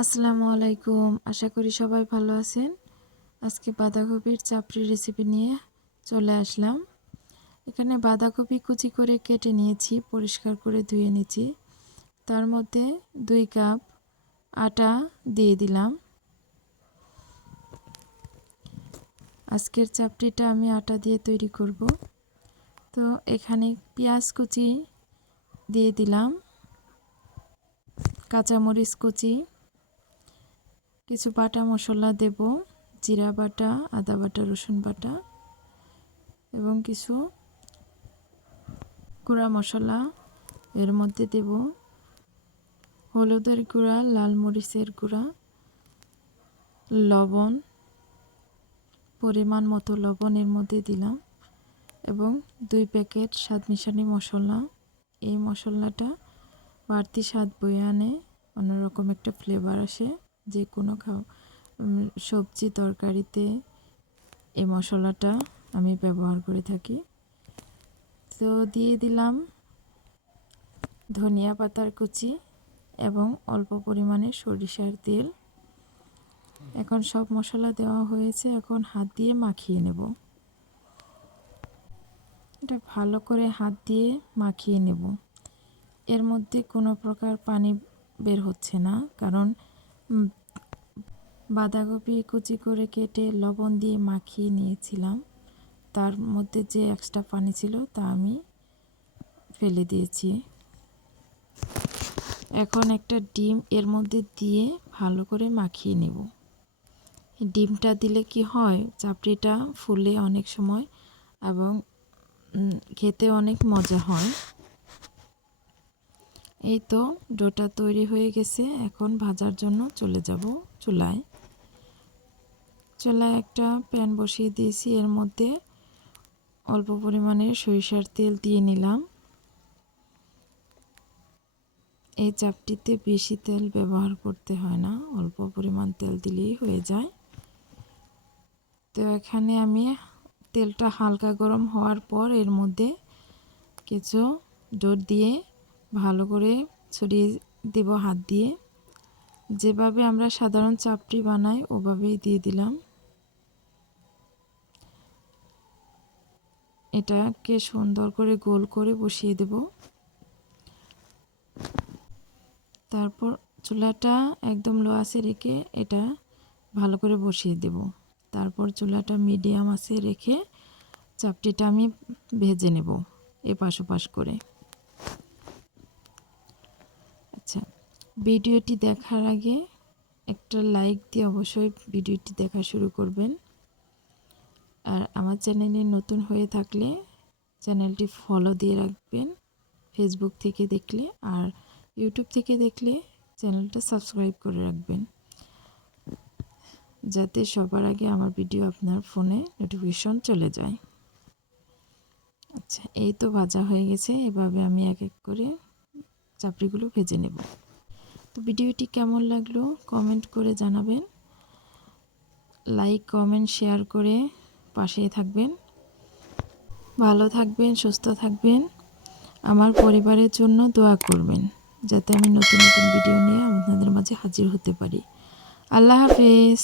আসসালামু আলাইকুম। আশা করি সবাই ভালো আছেন। আজকে বাঁধাকপির চাপড়ি রেসিপি নিয়ে চলে আসলাম। এখানে বাঁধাকপি কুচি করে কেটে নিয়েছি, পরিষ্কার করে ধুয়ে নিয়েছি। তার মধ্যে দুই কাপ আটা দিয়ে দিলাম। আজকের চাপড়িটা আমি আটা দিয়ে তৈরি করব। তো এখানে পেঁয়াজ কুচি দিয়ে দিলাম, কাঁচামরিচ কুচি কিছু বাটা মশলা দেব, জিরা বাটা, আদা বাটা, রসুন বাটা এবং কিছু গুঁড়া মশলা এর মধ্যে দেব। হলুদের গুঁড়া, লাল মরিচের গুঁড়া, লবণ, পরিমাণ মতো লবণ এর মধ্যে দিলাম এবং দুই প্যাকেট স্বাদ মিশানি মশলা। এই মশলাটা বাড়তি স্বাদ বয়ে আনে, অন্যরকম একটা ফ্লেভার আসে। যে কোনো খাও সবজি তরকারিতে এই মশলাটা আমি ব্যবহার করে থাকি। তো দিয়ে দিলাম ধনিয়া পাতার কুচি এবং অল্প পরিমাণে সরিষার তেল। এখন সব মশলা দেওয়া হয়েছে, এখন হাত দিয়ে মাখিয়ে নেব। এটা ভালো করে হাত দিয়ে মাখিয়ে নেব। এর মধ্যে কোনো প্রকার পানি বের হচ্ছে না, কারণ বাঁধাকপি কুচি করে কেটে লবণ দিয়ে মাখিয়ে নিয়েছিলাম। তার মধ্যে যে এক্সট্রা পানি ছিল তা আমি ফেলে দিয়েছি। এখন একটা ডিম এর মধ্যে দিয়ে ভালো করে মাখিয়ে নেব। ডিমটা দিলে কি হয়, চাপড়িটা ফুলে অনেক সময় এবং খেতে অনেক মজা হয়। এই তো ডোটা তৈরি হয়ে গেছে, এখন ভাজার জন্য চলে যাব চুলায়। চুলায় একটা প্যান বসিয়ে দিয়েছি, এর মধ্যে অল্প পরিমাণে সরিষার তেল দিয়ে নিলাম। এই চাপটিতে বেশি তেল ব্যবহার করতে হয় না, অল্প পরিমাণ তেল দিলেই হয়ে যায়। তো এখানে আমি তেলটা হালকা গরম হওয়ার পর এর মধ্যে কিছু ডোর দিয়ে ভালো করে ছড়িয়ে দেব হাত দিয়ে। যেভাবে আমরা সাধারণ চাপটি বানাই, ওভাবেই দিয়ে দিলাম। এটাকে সুন্দর করে গোল করে বসিয়ে দেব। তারপর চুলাটা একদম লো আছে রেখে এটা ভালো করে বসিয়ে দেব। তারপর চুলাটা মিডিয়াম আছে রেখে চাপটিটা আমি ভেজে নেব এপাশ ওপাশ করে। আচ্ছা ভিডিওটি দেখার আগে একটা লাইক দিয়ে অবশ্যই ভিডিওটি দেখা শুরু করবেন। আর আমার চ্যানেলে নতুন হয়ে থাকলে চ্যানেলটি ফলো দিয়ে রাখবেন ফেসবুক থেকে দেখলে, আর ইউটিউব থেকে দেখলে চ্যানেলটা সাবস্ক্রাইব করে রাখবেন। যাতে সবার আগে আমার ভিডিও আপনার ফোনে নোটিফিকেশন চলে যায়। আচ্ছা এই তো ভাজা হয়ে গেছে। এভাবে আমি এক এক করে চাপড়িগুলো ভেজে নেব। তো ভিডিওটি কেমন লাগল কমেন্ট করে জানাবেন। লাইক, কমেন্ট, শেয়ার করে পাশে থাকবেন। ভালো থাকবেন, সুস্থ থাকবেন। আমার পরিবারের জন্য দোয়া করবেন যাতে আমি নতুন নতুন ভিডিও নিয়ে আপনাদের মাঝে হাজির হতে পারি। আল্লাহ হাফেজ।